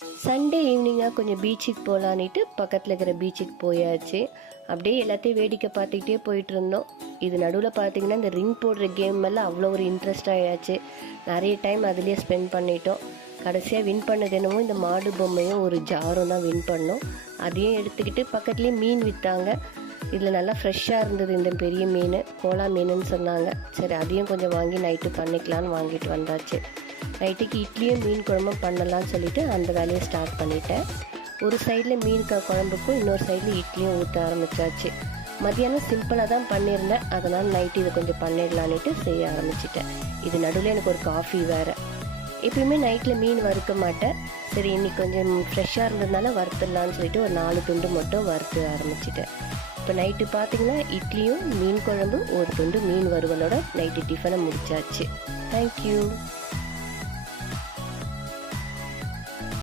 Sunday ஈவினிங்காக கொஞ்சம் பீச்சுக்கு போகலான்ட்டு பக்கத்தில் இருக்கிற பீச்சுக்கு போயாச்சு. அப்படியே எல்லாத்தையும் வேடிக்கை பார்த்துக்கிட்டே போயிட்டு இருந்தோம். இது நடுவில் பார்த்தீங்கன்னா இந்த ரிங் போடுற கேம் எல்லாம் அவ்வளோ ஒரு இன்ட்ரெஸ்ட் ஆயாச்சு. நிறைய டைம் அதுலேயே ஸ்பெண்ட் பண்ணிட்டோம். கடைசியாக வின் பண்ணது என்னமோ இந்த மாடு பொம்மையும் ஒரு ஜாரும் தான் வின் பண்ணோம். அதையும் எடுத்துக்கிட்டு பக்கத்துலேயே மீன் விற்றாங்க. இதில் நல்லா ஃப்ரெஷ்ஷாக இருந்தது இந்த பெரிய மீன், கோலா மீனுன்னு சொன்னாங்க. சரி அதையும் கொஞ்சம் வாங்கி நைட்டு பண்ணிக்கலான்னு வாங்கிட்டு வந்தாச்சு. நைட்டுக்கு இட்லியும் மீன் குழம்பும் பண்ணலான்னு சொல்லிவிட்டு அந்த வேலையை ஸ்டார்ட் பண்ணிட்டேன். ஒரு சைடில் மீன் குழம்புக்கும் இன்னொரு சைடில் இட்லியும் ஊற்ற ஆரம்பித்தாச்சு. மதியானம் சிம்பிளாக தான் பண்ணியிருந்தேன், அதனால் நைட்டு இதை கொஞ்சம் பண்ணிடலான்ட்டு செய்ய ஆரம்பிச்சிட்டேன். இது நடுவில் எனக்கு ஒரு காஃபி வேறு. எப்பயுமே நைட்டில் மீன் வறுக்க மாட்டேன். சரி இன்னைக்கு கொஞ்சம் ஃப்ரெஷ்ஷாக இருந்ததுனால வறுத்துடலான்னு சொல்லிட்டு ஒரு 4 துண்டு மட்டும் வறுத்து ஆரம்பிச்சிட்டேன். இப்போ நைட்டு பார்த்தீங்கன்னா இட்லியும் மீன் குழம்பு ஒரு துண்டு மீன் வறுவலோட நைட்டு டிஃபனை முடிச்சாச்சு. தேங்க்யூ.